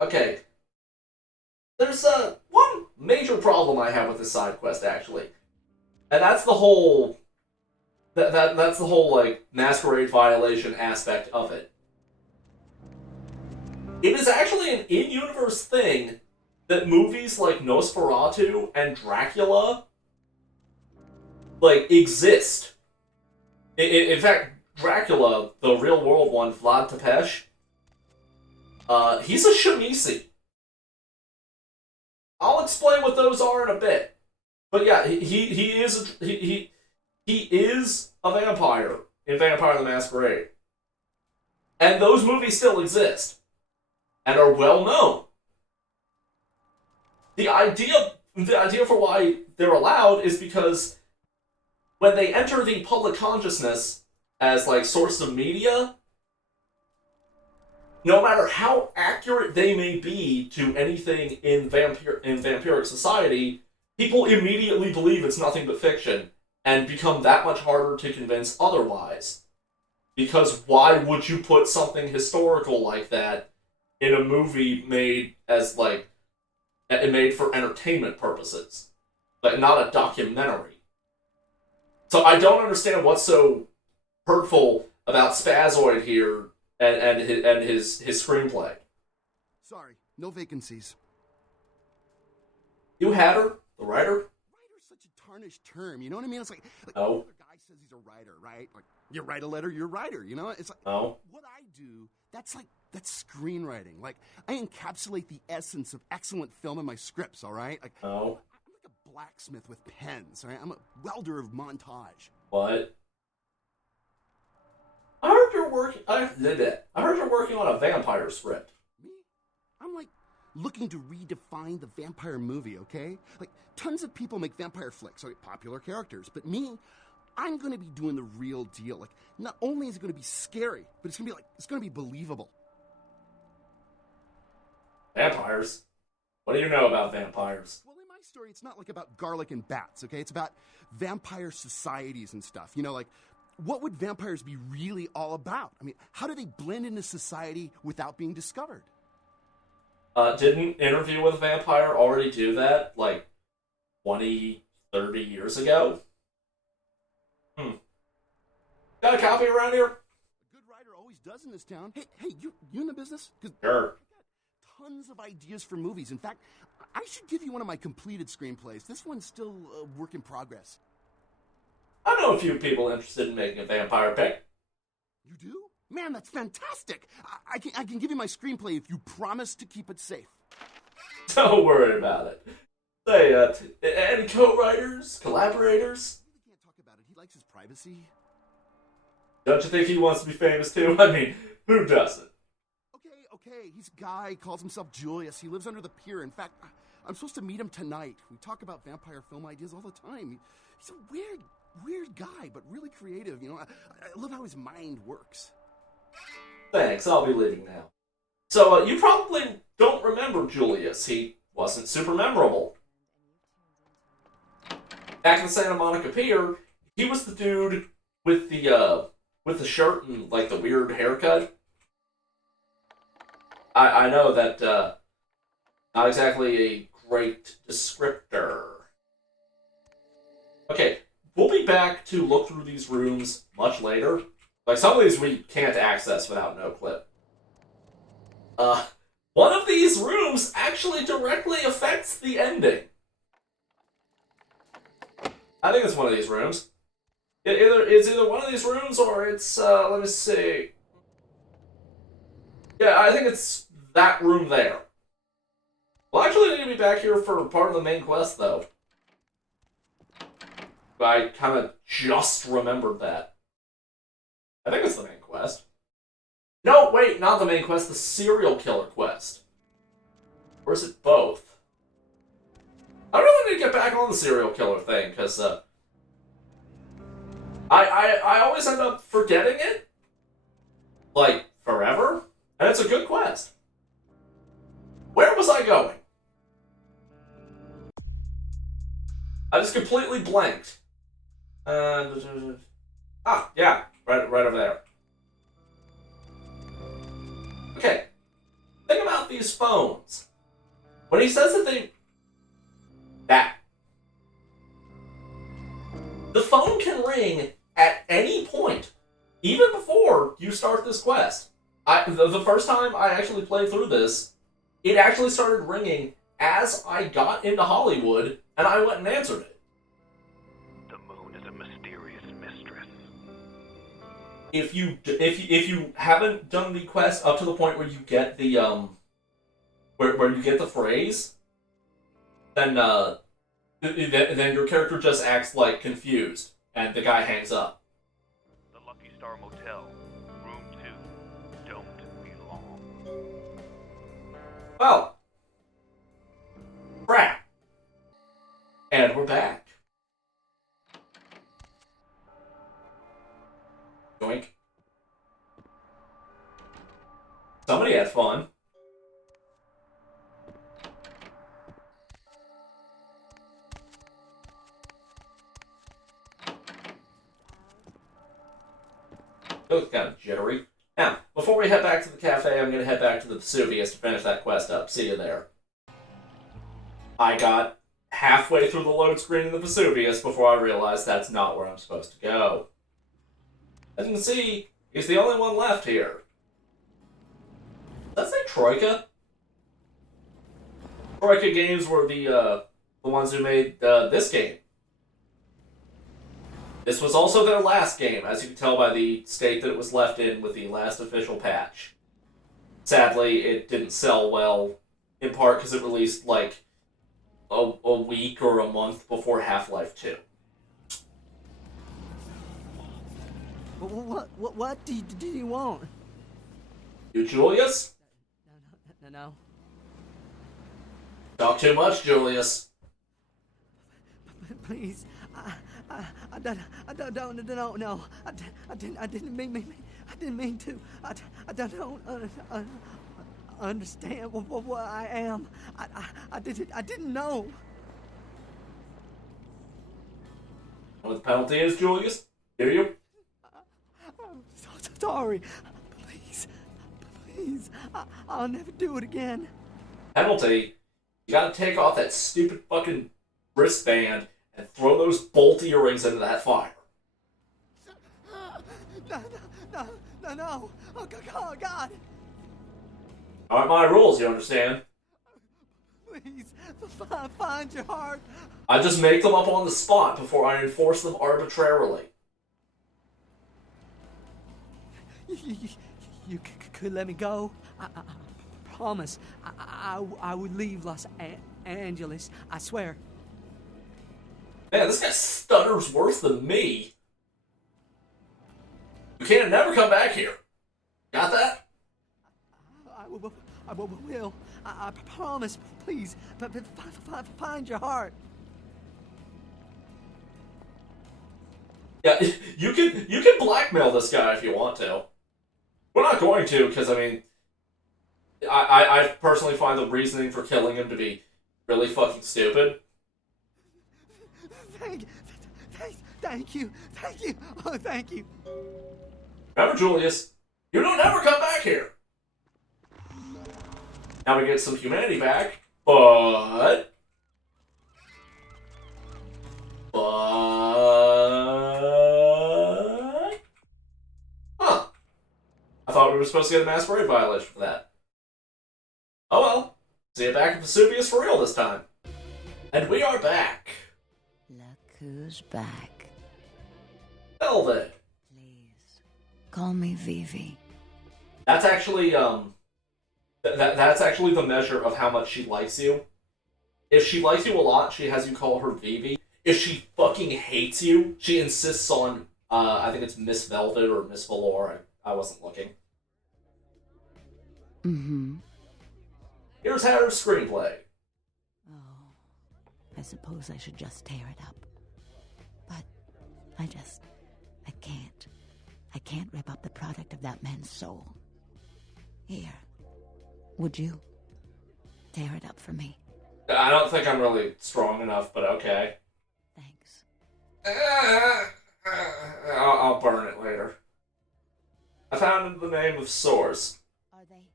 Okay, there's one major problem I have with this side quest, actually. And that's the whole... That's the whole, like, Masquerade violation aspect of it. It is actually an in-universe thing that movies like Nosferatu and Dracula, like, exist. In fact, Dracula, the real-world one, Vlad Tepes, he's a Shamisi. I'll explain what those are in a bit. But yeah, he is a vampire in Vampire the Masquerade. And those movies still exist. And are well known. The idea for why they're allowed is because when they enter the public consciousness as, like, sources of media, no matter how accurate they may be to anything in vampiric society, people immediately believe it's nothing but fiction and become that much harder to convince otherwise. Because why would you put something historical like that in a movie made as, like, made for entertainment purposes, but not a documentary? So I don't understand what's so hurtful about Spazoid here and his screenplay. Sorry, no vacancies. You had her, the writer? Writer's such a tarnished term, you know what I mean? It's like No. the guy says he's a writer, right? Like, you write a letter, you're a writer, you know? It's like, No. what I do, that's screenwriting. Like, I encapsulate the essence of excellent film in my scripts, all right? Like, No. I'm like a blacksmith with pens, all right? I'm a welder of montage. What? I heard you're working on a vampire script. Me? I'm like looking to redefine the vampire movie, okay? Like, tons of people make vampire flicks, okay, popular characters, but me, I'm gonna be doing the real deal. Like, not only is it gonna be scary, but it's gonna be believable. Vampires? What do you know about vampires? Well, in my story, it's not like about garlic and bats, okay? It's about vampire societies and stuff. You know, like, what would vampires be really all about? I mean, how do they blend into society without being discovered? Didn't Interview with a Vampire already do that, like, 20, 30 years ago? Got a copy around here? A good writer always does in this town. Hey, you in the business? 'Cause Sure. I got tons of ideas for movies. In fact, I should give you one of my completed screenplays. This one's still a work in progress. I know a few people interested in making a vampire pick. You do? Man, that's fantastic. I can give you my screenplay if you promise to keep it safe. Don't worry about it. Say, any co-writers? Collaborators? I really can't talk about it. He likes his privacy. Don't you think he wants to be famous too? I mean, who doesn't? Okay. He's a guy, calls himself Julius. He lives under the pier. In fact, I'm supposed to meet him tonight. We talk about vampire film ideas all the time. He's a weird guy, but really creative. You know, I love how his mind works. Thanks, I'll be leaving now. So, you probably don't remember Julius. He wasn't super memorable. Back in Santa Monica Pier, he was the dude with the shirt and, like, the weird haircut. I know that, not exactly a great descriptor. Okay, we'll be back to look through these rooms much later. Like, some of these we can't access without no clip. One of these rooms actually directly affects the ending. I think it's one of these rooms. It's either one of these rooms or it's, let me see. Yeah, I think it's that room there. Well, actually, I need to be back here for part of the main quest, though. I kind of just remembered that. I think it's the main quest. No, wait, not the main quest, the serial killer quest. Or is it both? I really need to get back on the serial killer thing, because, I always end up forgetting it. Like, forever. And it's a good quest. Where was I going? I just completely blanked. Yeah, right over there. Okay. Thing about these phones. When he says that the phone can ring at any point, even before you start this quest. The first time I actually played through this, it actually started ringing as I got into Hollywood, and I went and answered it. The moon is a mysterious mistress. If you haven't done the quest up to the point where you get the where you get the phrase, then your character just acts like confused, and the guy hangs up. The Lucky Star Motel, room 2. Don't be long. Well, crap. And we're back. Yoink. Somebody had fun. It was kind of jittery. Now, before we head back to the cafe, I'm going to head back to the Vesuvius to finish that quest up. See you there. I got halfway through the load screen in the Vesuvius before I realized that's not where I'm supposed to go. As you can see, he's the only one left here. Does that say Troika? Troika Games were the ones who made this game. This was also their last game, as you can tell by the state that it was left in with the last official patch. Sadly, it didn't sell well, in part because it released like a week or a month before Half-Life 2. What do you want? You, Julius? No. Talk too much, Julius. Please, I don't know. I didn't mean to. I don't understand what I am. I didn't know. What the penalty is, Julius? Do you? I'm so sorry. Please, I'll never do it again. Penalty? You gotta take off that stupid fucking wristband and throw those bolt earrings into that fire. No. Oh, God. Aren't my rules, you understand? Please, find your heart. I just make them up on the spot before I enforce them arbitrarily. You could let me go. I promise. I would leave Los Angeles. I swear. Man, this guy stutters worse than me. You can't never come back here. Got that? I will. I promise. Please, but find your heart. Yeah, you can blackmail this guy if you want to. We're not going to, because I mean, I personally find the reasoning for killing him to be really fucking stupid. Thank you. Oh, thank you. Remember, Julius, you don't ever come back here. Now we get some humanity back, but I thought we were supposed to get a Masquerade violation for that. Oh well. See you back at Vesuvius for real this time. And we are back. Look who's back. Velvet. Please, call me Vivi. That's actually, that's actually the measure of how much she likes you. If she likes you a lot, she has you call her Vivi. If she fucking hates you, she insists on, I think it's Miss Velvet or Miss Valor. I wasn't looking. Mm-hmm. Here's Harry's screenplay. Oh, I suppose I should just tear it up. But I can't. I can't rip up the product of that man's soul. Here, would you tear it up for me? I don't think I'm really strong enough, but okay. Thanks. I'll burn it later. I found the name of Source. Are they?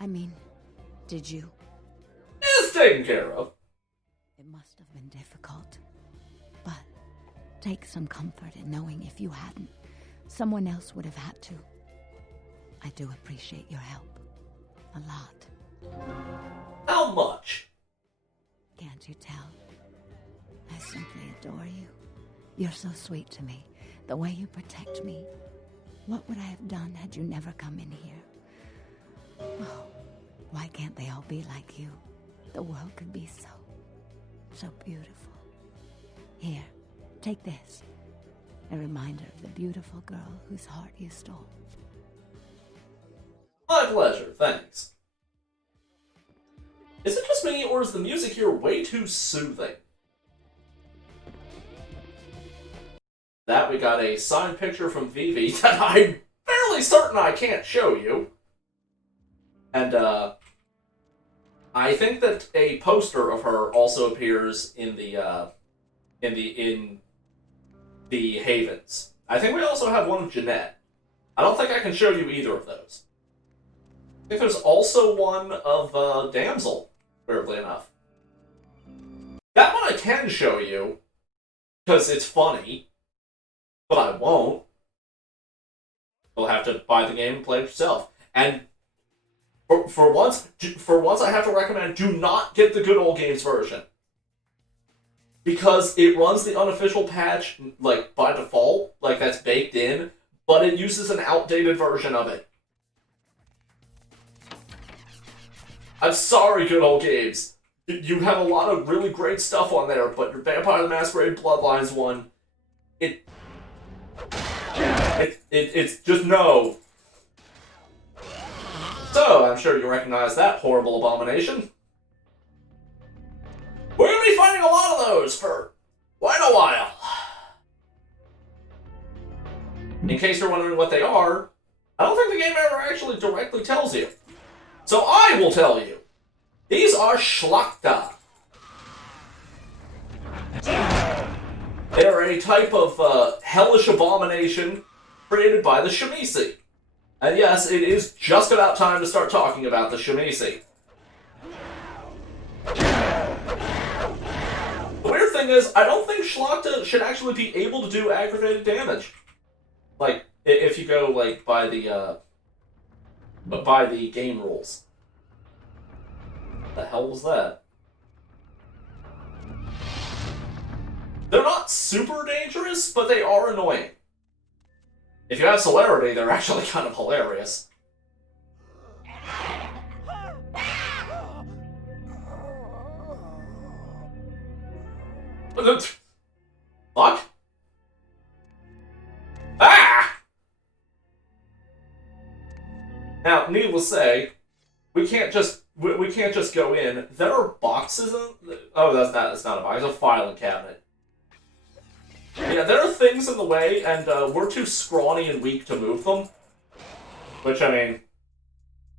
I mean, Did you? It's taken care of. It must have been difficult. But take some comfort in knowing if you hadn't, someone else would have had to. I do appreciate your help. A lot. How much? Can't you tell? I simply adore you. You're so sweet to me. The way you protect me. What would I have done had you never come in here? Oh, why can't they all be like you? The world could be so beautiful. Here, take this. A reminder of the beautiful girl whose heart you stole. My pleasure, thanks. Is it just me, or is the music here way too soothing? That we got a signed picture from Vivi that I'm fairly certain I can't show you. And, I think that a poster of her also appears in the Havens. I think we also have one of Jeanette. I don't think I can show you either of those. I think there's also one of, Damsel, weirdly enough. That one I can show you, because it's funny, but I won't. You'll have to buy the game and play it yourself. And for once I have to recommend, do not get the Good Old Games version. Because it runs the unofficial patch, like, by default, like, that's baked in, but it uses an outdated version of it. I'm sorry, Good Old Games. You have a lot of really great stuff on there, but your Vampire the Masquerade Bloodlines one, it's just no. So, I'm sure you recognize that horrible abomination. We're going to be fighting a lot of those for quite a while. In case you're wondering what they are, I don't think the game ever actually directly tells you. So I will tell you. These are Szlachta. They are a type of hellish abomination created by the Shemisi. And yes, it is just about time to start talking about the Shemisi. The weird thing is, I don't think Szlachta should actually be able to do aggravated damage. Like, if you go, like, by the game rules. What the hell was that? They're not super dangerous, but they are annoying. If you have celerity, they're actually kind of hilarious. Fuck? Ah! Now, needless to say, we can't just go in. There are boxes in. Oh, that's not a box. It's a filing cabinet. Yeah, there are things in the way, and we're too scrawny and weak to move them. Which, I mean,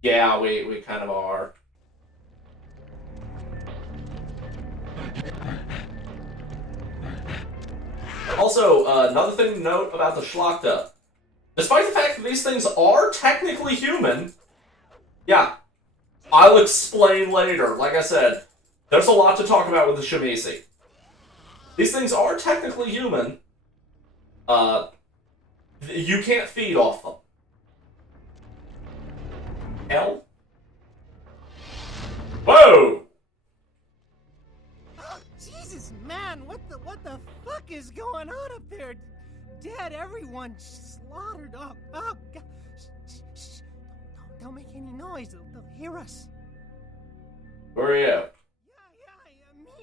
yeah, we kind of are. Also, another thing to note about the Szlachta. Despite the fact that these things are technically human, yeah, I'll explain later. Like I said, there's a lot to talk about with the Shemisi. These things are technically human. You can't feed off them. Hell? Whoa! Oh, Jesus, man, what the fuck is going on up there? Dead, everyone slaughtered. Oh, God. Shh. Don't make any noise. They'll hear us. Where are you?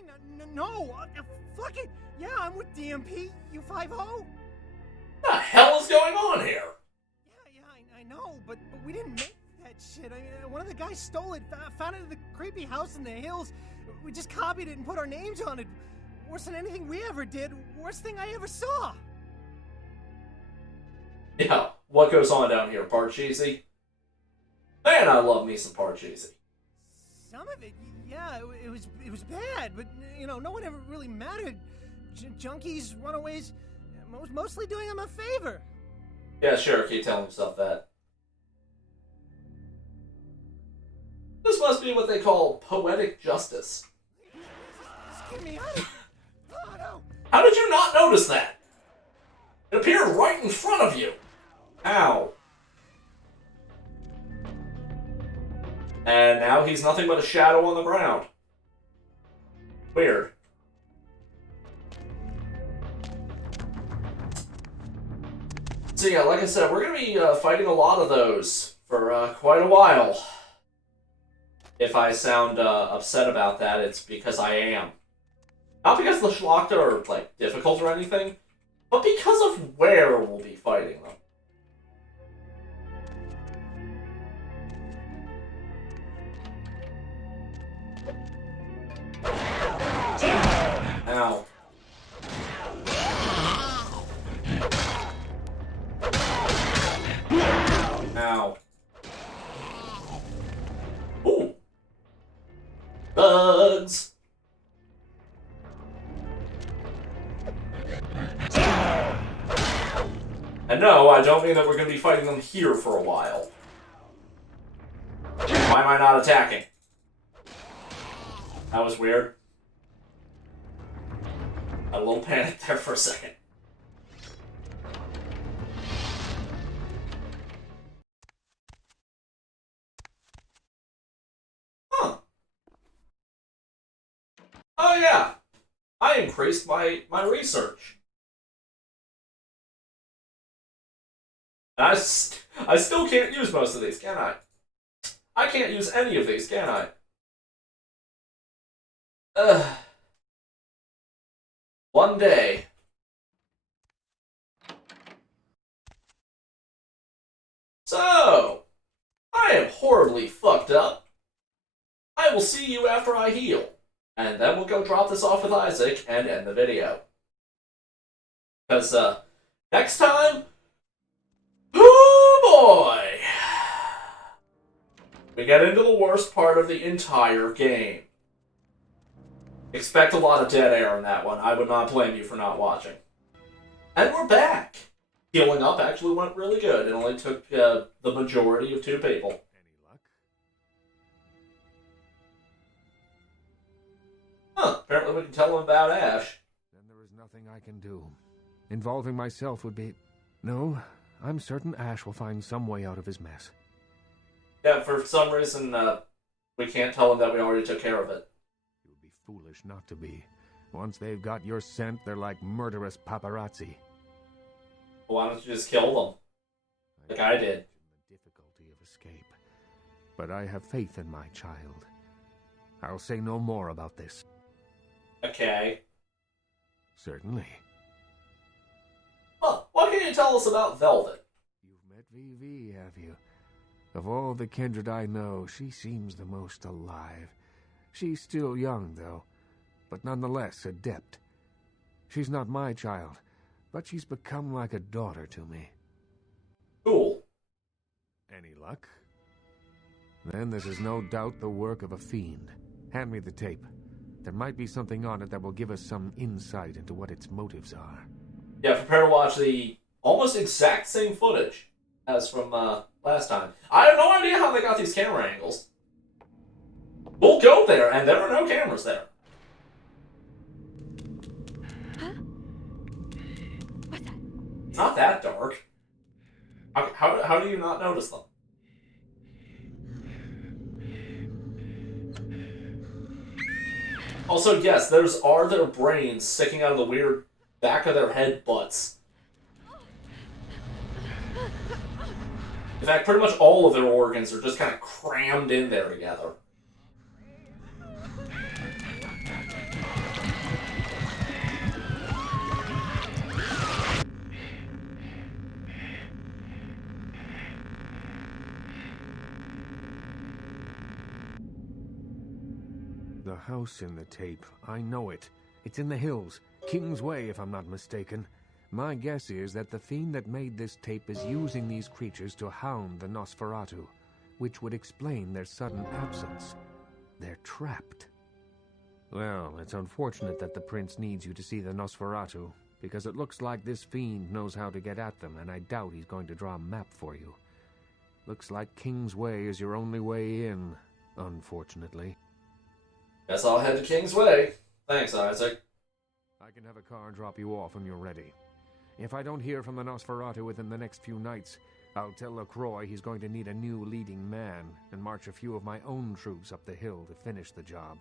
Yeah, no, fuck it. Yeah, I'm with DMP, U50. What the hell is going on here? Yeah, I know, but we didn't make that shit. One of the guys stole it, found it in the creepy house in the hills. We just copied it and put our names on it. Worse than anything we ever did. Worst thing I ever saw. Yeah, what goes on down here? Parcheesi? Man, I love me some Parcheesi. Some of it, yeah, it was bad, but, no one ever really mattered. Junkies, runaways, mostly doing them a favor. Yeah, sure, keep telling himself that. This must be what they call poetic justice. Just get me out of... Oh, no. How did you not notice that? It appeared right in front of you. Ow. And now he's nothing but a shadow on the ground. Weird. So yeah, like I said, we're going to be fighting a lot of those for quite a while. If I sound upset about that, it's because I am. Not because the Szlachta are, like, difficult or anything, but because of where we'll be fighting them. Ow. Ow. Ooh. Bugs. And no, I don't mean that we're going to be fighting them here for a while. Why am I not attacking? That was weird. A little panic there for a second. Huh. Oh yeah. I increased my research. And I still can't use most of these, can I? I can't use any of these, can I? One day. So, I am horribly fucked up. I will see you after I heal. And then we'll go drop this off with Isaac and end the video. Because, next time... Oh boy! We get into the worst part of the entire game. Expect a lot of dead air in that one. I would not blame you for not watching. And we're back! Healing up actually went really good. It only took the majority of 2 people. Any luck? Huh, apparently we can tell them about Ash. Then there is nothing I can do. Involving myself would be... No, I'm certain Ash will find some way out of his mess. Yeah, for some reason, we can't tell them that we already took care of it. You would be foolish not to be. Once they've got your scent, they're like murderous paparazzi. Why don't you just kill them? Like I did. The difficulty of escape. But I have faith in my child. I'll say no more about this. Okay. Certainly. Well, what can you tell us about Velvet? You've met Vivi, have you? Of all the kindred I know, she seems the most alive. She's still young, though, but nonetheless adept. She's not my child, but she's become like a daughter to me. Cool. Any luck? Then this is no doubt the work of a fiend. Hand me the tape. There might be something on it that will give us some insight into what its motives are. Yeah, prepare to watch the almost exact same footage as from last time. I have no idea how they got these camera angles. We'll go there, and there are no cameras there. Huh? What's that? It's not that dark. How do you not notice them? Also, yes, are their brains sticking out of the weird back of their head butts. In fact, pretty much all of their organs are just kind of crammed in there together. The house in the tape. I know it. It's in the hills. King's Way, if I'm not mistaken. My guess is that the fiend that made this tape is using these creatures to hound the Nosferatu, which would explain their sudden absence. They're trapped. Well, it's unfortunate that the prince needs you to see the Nosferatu, because it looks like this fiend knows how to get at them, and I doubt he's going to draw a map for you. Looks like King's Way is your only way in. unfortunately. Guess I'll head to King's Way. Thanks, Isaac. I can have a car drop you off when you're ready. If I don't hear from the Nosferatu within the next few nights, I'll tell LaCroix he's going to need a new leading man and march a few of my own troops up the hill to finish the job.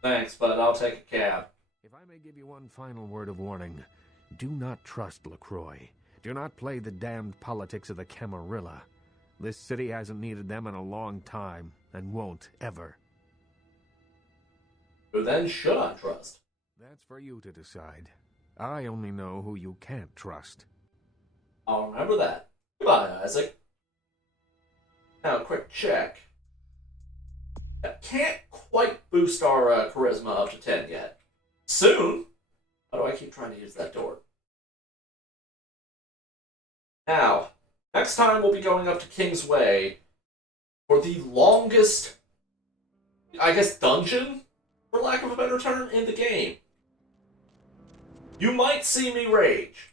Thanks, bud. I'll take a cab. If I may give you one final word of warning, do not trust LaCroix. Do not play the damned politics of the Camarilla. This city hasn't needed them in a long time, and won't ever. Who then should I trust? That's for you to decide. I only know who you can't trust. I'll remember that. Goodbye, Isaac. Now, a quick check. Can't quite boost our charisma up to 10 yet. Soon? Why do I keep trying to use that door? Now, next time we'll be going up to King's Way for the longest, I guess, dungeon, for lack of a better term, in the game. You might see me rage.